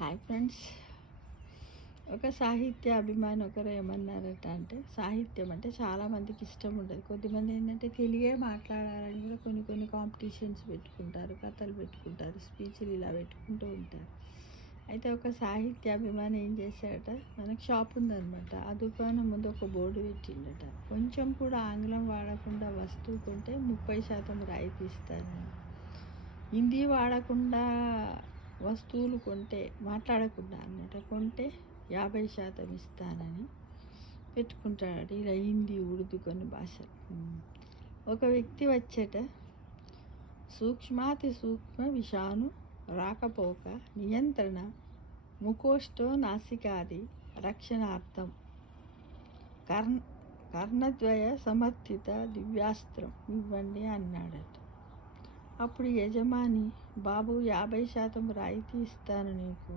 Hi friends. ఒక సాహిత్య అభిమాని ఒకరు ఏమన్నారట అంటే, సాహిత్యం అంటే చాలామందికి ఇష్టం ఉండదు. కొద్దిమంది ఏంటంటే తెలుగే మాట్లాడాలని కూడా కొన్ని కాంపిటీషన్స్ పెట్టుకుంటారు, కథలు పెట్టుకుంటారు, స్పీచ్లు ఇలా పెట్టుకుంటూ ఉంటారు. అయితే ఒక సాహిత్య అభిమాని ఏం చేశాడట, మనకు షాప్ ఉందన్నమాట. ఆ దుకాణం ముందు ఒక బోర్డు పెట్టిండట, కొంచెం కూడా ఆంగ్లం వాడకుండా వస్తువు కొంటే 30% రాయితీ ఇస్తారని, హిందీ వాడకుండా వస్తువులు కొంటే, మాట్లాడకుండా అన్నమాట, కొంటే 50% ఇస్తానని పెట్టుకుంటాడు. ఇలా హిందీ, ఉర్దూ కొన్ని భాషలు. ఒక వ్యక్తి వచ్చేట, సూక్ష్మాతి సూక్ష్మ విషాను రాకపోక నియంత్రణ ముకోష్టో నాసికాది రక్షణార్థం కర్ణద్వయ సమర్థిత దివ్యాస్త్రం ఇవ్వండి అన్నాడట. అప్పుడు యజమాని, బాబు 50% రాయితీ ఇస్తాను నీకు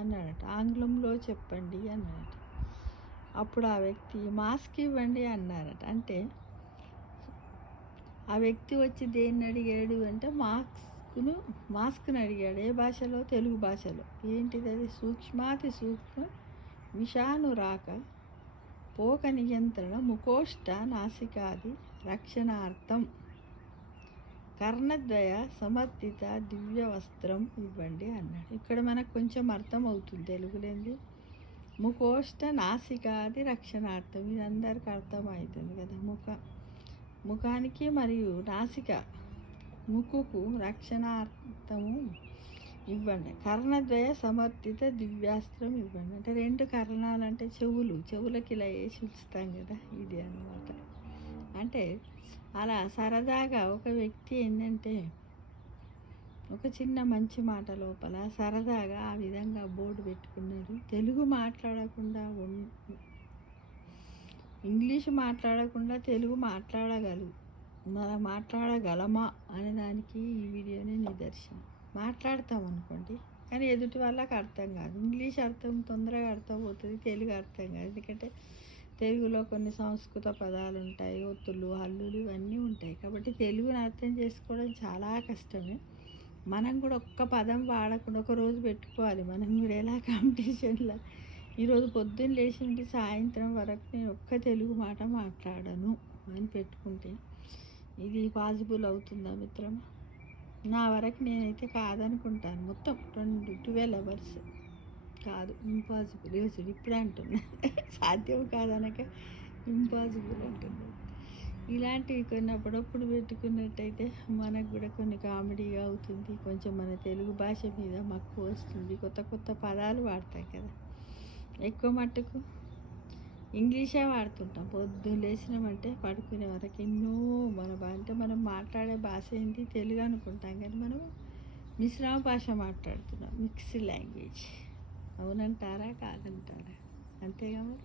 అన్నాడట. ఆంగ్లంలో చెప్పండి అన్నాడట. అప్పుడు ఆ వ్యక్తి, మాస్క్ ఇవ్వండి అన్నారట. అంటే ఆ వ్యక్తి వచ్చి దేన్ని అడిగాడు అంటే మాస్క్ను అడిగాడు. ఏ భాషలో? తెలుగు భాషలో. ఏంటిది అది? సూక్ష్మాతి సూక్ష్మ విషాను రాక పోక నియంత్రణ ముకోష్ట నాసికాది రక్షణార్థం కర్ణద్వయ సమర్థిత దివ్య వస్త్రం ఇవ్వండి అన్నాడు. ఇక్కడ మనకు కొంచెం అర్థం అవుతుంది తెలుగులేంది. ముకోష్ట నాసికాది రక్షణార్థం, ఇది అందరికి అర్థమవుతుంది కదా. ముఖానికి మరియు నాసిక ముక్కుకు రక్షణార్థము ఇవ్వండి. కర్ణద్వయ సమర్థిత దివ్యాస్త్రం ఇవ్వండి. అంటే 2 కర్ణాలంటే చెవులకి ఇలా వేసి ఉంచుతాం కదా, ఇది అన్నమాట. అంటే అలా సరదాగా ఒక వ్యక్తి ఏంటంటే, ఒక చిన్న మంచి మాట లోపల సరదాగా ఆ విధంగా బోర్డు పెట్టుకున్నారు. తెలుగు మాట్లాడకుండా ఇంగ్లీష్ మాట్లాడకుండా తెలుగు మాట్లాడగలమా అనే దానికి ఈ వీడియోనే నిదర్శనం. మాట్లాడతాం అనుకోండి, కానీ ఎదుటి వాళ్ళకి అర్థం కాదు. ఇంగ్లీష్ తొందరగా అర్థం అవుతుంది, తెలుగు అర్థం కాదు. ఎందుకంటే తెలుగులో కొన్ని సంస్కృత పదాలు ఉంటాయి, ఒత్తులు, హల్లులు ఇవన్నీ ఉంటాయి. కాబట్టి తెలుగుని అర్థం చేసుకోవడం చాలా కష్టమే. మనం కూడా ఒక్క పదం వాడకుండా ఒక రోజు పెట్టుకోవాలి. మనం కూడా ఎలా కాంపిటీషన్లో ఈరోజు పొద్దున్న లేచి నుండి సాయంత్రం వరకు నేను ఒక్క తెలుగు మాట మాట్లాడను అని పెట్టుకుంటే ఇది పాసిబుల్ అవుతుందా మిత్రమా? నా వరకు నేనైతే కాదనుకుంటాను. మొత్తం 12 అవర్స్ కాదు, ఇంపాసిబుల్. ఇప్పుడే అంటున్నా సాధ్యం కాదనక ఇంపాసిబుల్ అంటున్నా. ఇలాంటివి కొన్ని అప్పుడప్పుడు పెట్టుకున్నట్టయితే మనకు కూడా కొన్ని కామెడీగా అవుతుంది. కొంచెం మన తెలుగు భాష మీద మక్కువ వస్తుంది. కొత్త పదాలు వాడతాం కదా. ఎక్కువ మట్టుకు ఇంగ్లీషే వాడుతుంటాం. పొద్దున్న లేచినామంటే పడుకునే వరకు ఎన్నో మనం మాట్లాడే భాష ఏంటి, తెలుగు అనుకుంటాం, కానీ మనం మిశ్రమ భాష మాట్లాడుతున్నాం, మిక్స్డ్ లాంగ్వేజ్. అవునంటారా కాదంటారా? అంతేగా మరి.